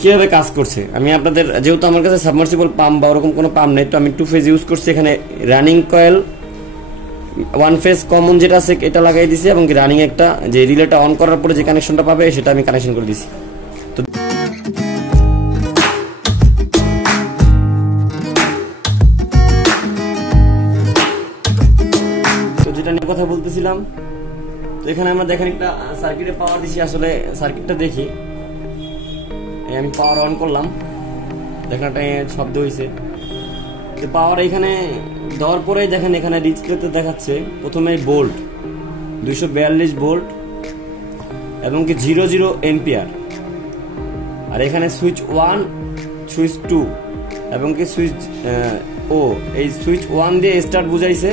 কিভাবে কাজ করছে আমি আপনাদের, যেহেতু আমার কাছে সাবমার্সিবল পাম্প বা ওরকম কোনো পাম্প নেই, তো আমি 2 ফেজ ইউজ করছি। এখানে রানিং কয়েল 1 ফেজ কমন যেটা আছে এটা লাগাই দিছি, এবং রানিং একটা যে রিলেটা অন করার পরে যে কানেকশনটা পাবে সেটা আমি কানেকশন করে দিছি। তো যেটা নিয়ে কথা বলতেছিলাম, তো এখানে আমরা দেখেন একটা সার্কিটে পাওয়ার দিছি। আসলে সার্কিটটা দেখি, আমি পাওয়ার অন করলাম, দেখেন একটা শব্দ হয়েছে। তো পাওয়ার এখানে দেওয়ার পরেই দেখেন এখানে ডিসপ্লেতে দেখাচ্ছে প্রথমে বোল্ট 242 ভোল্ট এবং কি 00 এম্পিয়ার, আর এখানে সুইচ 1 সুইচ 2 এবং কি সুইচ এই সুইচ 1 দিয়ে স্টার্ট বুঝাইছে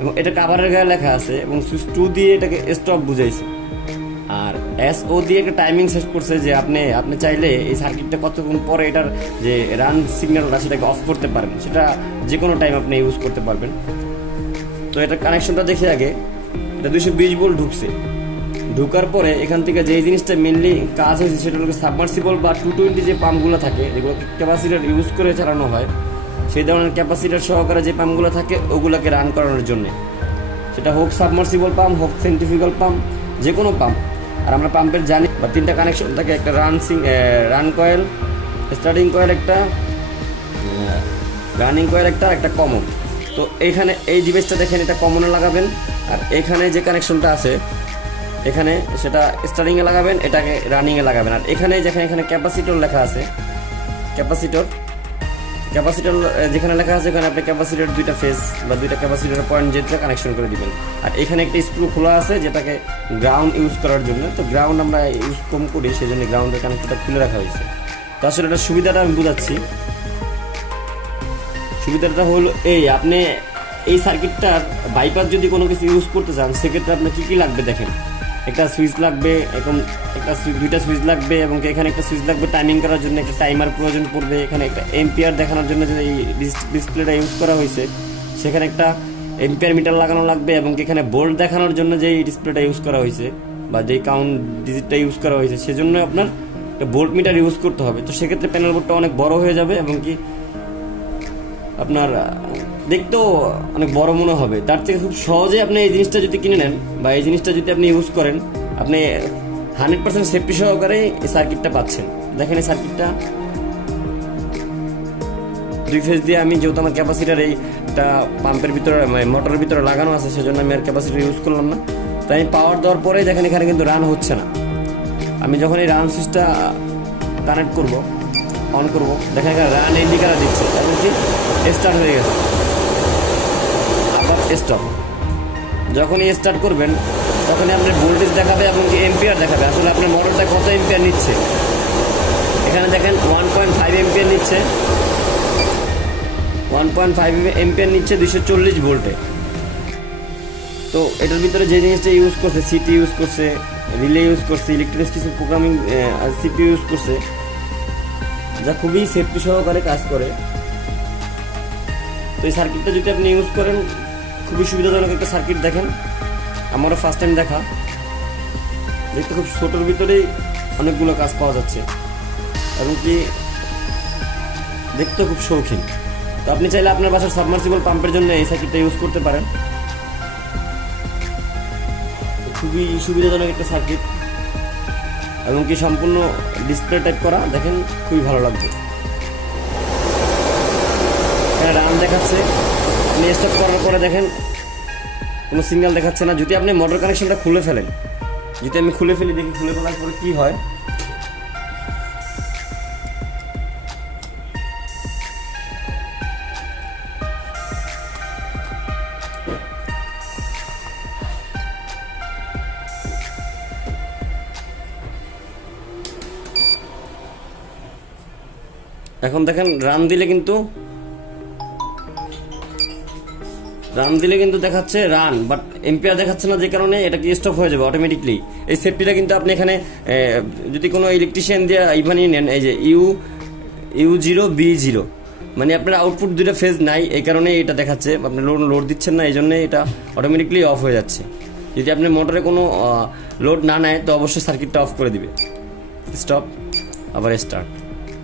এবং এটা কাভারের গায়ে লেখা আছে, এবং সুইচ 2 দিয়ে এটাকে স্টপ বুঝাইছে, আর SO দিয়ে একটা টাইমিং সেট করছে যে আপনি চাইলে এই সার্কিটটা কতক্ষণ পরে এটার যে রান সিগন্যালটা সেটাকে অফ করতে পারবেন, সেটা যে কোনো টাইম আপনি ইউজ করতে পারবেন। তো এটা কানেকশনটা দেখে আগে এটা 220 ভোল্ট ঢুকছে, ঢুকার পরে এখান থেকে যে জিনিসটা মেনলি কাজ হয়েছে সেটা হলো সাবমার্সিবল বা 220 যে পাম্পগুলো থাকে, যেগুলো ক্যাপাসিটার ইউজ করে চালানো হয়, সেই ধরনের ক্যাপাসিটার সহকারে যে পাম্পগুলো থাকে ওগুলোকে রান করানোর জন্য, সেটা হোক সাবমার্সিবল পাম্প হোক সেন্ট্রিফিউগাল পাম্প, যে কোনো পাম্প। আর আমরা পাম্পের জানি বা 3টা কানেকশন থাকে, একটা রান কয়েল, স্টার্টিং কয়েল একটা, রানিং কয়েল একটা কমন। তো এইখানে এই ডিভাইসটা দেখেন এটা কমনে লাগাবেন, আর এখানে যে কানেকশনটা আছে এখানে সেটা স্টার্টিংয়ে লাগাবেন, এটাকে রানিংয়ে লাগাবেন। আর এখানে যেখানে ক্যাপাসিটর লেখা আছে, ক্যাপাসিটর যেখানে লেখা আছে ওখানে আপনি ক্যাপাসিটর 2টা ফেজ বা 2টা ক্যাপাসিটরের পয়েন্ট যেটা কানেকশন করে দিবেন। আর এখানে একটা স্ক্রু খোলা আছে যেটাকে গ্রাউন্ড ইউজ করার জন্য, তো গ্রাউন্ড আমরা ইউজ কম করি সেই জন্য গ্রাউন্ডের কানেক্টরটা খুলে রাখা হয়েছে। তো আসলে এটা সুবিধাটা আমি বুঝাচ্ছি। সুবিধাটা হলো আপনি এই সার্কিটটার বাইপাস যদি কোনো কিছু ইউজ করতে চান সেক্ষেত্রে আপনার কি লাগবে দেখেন, একটা সুইচ লাগবে, এখন একটা 2টা সুইচ লাগবে, এবং এখানে একটা সুইচ লাগবে টাইমিং করার জন্য, একটা টাইমার প্রয়োজন পড়বে, এখানে একটা এম্পিয়ার দেখানোর জন্য যে এই ডিসপ্লেটা ইউজ করা হয়েছে সেখানে একটা এম্পিয়ার মিটার লাগানো লাগবে, এবং এখানে ভোল্ট দেখানোর জন্য যে এই ডিসপ্লেটা ইউজ করা হয়েছে বা যে কাউন্ট ডিজিটটা ইউজ করা হয়েছে সেজন্য আপনার একটা ভোল্ট মিটার ইউজ করতে হবে। তো সেক্ষেত্রে প্যানেল বোর্ডটা অনেক বড় হয়ে যাবে এবং কি আপনার দেখতেও অনেক বড় মনে হবে। তার থেকে খুব সহজে আপনি এই জিনিসটা যদি কিনে নেন বা এই জিনিসটা যদি আপনি ইউজ করেন, আপনি 100% সেফটি সহকারে এই সার্কিটটা পাচ্ছেন। দেখেন এই সার্কিটটা 2 ফেজ দিয়ে, আমি যেহেতু আমার ক্যাপাসিটার এইটা পাম্পের ভিতরে মোটরের ভিতরে লাগানো আছে সেজন্য আমি আর ক্যাপাসিটার ইউজ করলাম না। তাই আমি পাওয়ার দেওয়ার পরে দেখেন এখানে কিন্তু রান হচ্ছে না। আমি যখন এই রান সুইচটা কানেক্ট করব, অন করব, দেখেন এখানে রান ইন্ডিকেটর দিচ্ছে এবং কি স্টার্ট হয়ে গেছে, আবার স্টপ। যখনই স্টার্ট করবেন তখনই আপনার ভোল্টেজ দেখাবে এবং কি এম্পিয়ার দেখাবে, আসলে আপনার মোটরটা কত এম্পিয়ার নিচ্ছে। এখানে দেখেন 1.5 এম্পিয়ার নিচ্ছে, 1.5 এম্পিয়ার নিচ্ছে 240 ভোল্টে। তো এটার ভিতরে যে জিনিসটা ইউজ করছে, সিটি ইউজ করছে, রিলে ইউজ করছে, ইলেকট্রনিক্স কিছু প্রোগ্রামিং সিপিইউ ইউজ করছে, যা খুবই সেফটি সহকারে কাজ করে। তো এই সার্কিটটা যদি আপনি ইউজ করেন খুবই সুবিধাজনক একটা সার্কিট। দেখেন আমারও ফার্স্ট টাইম দেখা, দেখতে খুব ছোটোর ভিতরেই অনেকগুলো কাজ পাওয়া যাচ্ছে এবং কি দেখতে খুব শৌখিন। তো আপনি চাইলে আপনার বাসার সাবমার্সিবল পাম্পের জন্য এই সার্কিটটা ইউজ করতে পারেন। খুবই সুবিধাজনক একটা সার্কিট এবং কি সম্পূর্ণ ডিসপ্লে টাইপ করা, দেখেন খুবই ভালো লাগবে। এখানে রান দেখাচ্ছে, আপনি স্টপ করার পরে দেখেন কোনো সিগন্যাল দেখাচ্ছে না। যদি আপনি মোটর কানেকশনটা খুলে ফেলেন, যদি আমি খুলে ফেলি, দেখি খুলে ফেলার পরে কি হয়। এখন দেখেন রান দিলে কিন্তু দেখাচ্ছে রান, বাট এম্পিয়ার দেখাচ্ছে না, যে কারণে এটা কি স্টপ হয়ে যাবে অটোমেটিকলি। এই সেফটিটা কিন্তু আপনি এখানে যদি কোনো ইলেকট্রিশিয়ান দিয়ে বানিয়ে নেন, এই যে U0 B0, মানে আপনার আউটপুট 2টা ফেজ নাই, এই কারণে এটা দেখাচ্ছে আপনি লোড দিচ্ছেন না, এই জন্য এটা অটোমেটিকলি অফ হয়ে যাচ্ছে। যদি আপনি মোটরে কোনো লোড না নেয় তো অবশ্যই সার্কিটটা অফ করে দিবে। স্টপ, আবার স্টার্ট।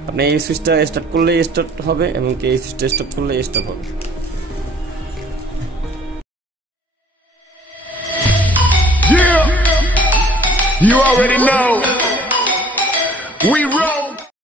আপনি এই সুইচটা স্টার্ট করলে স্টার্ট হবে এবং এই সুইচটা স্টপ করলে স্টপ হবে। You already know we roll.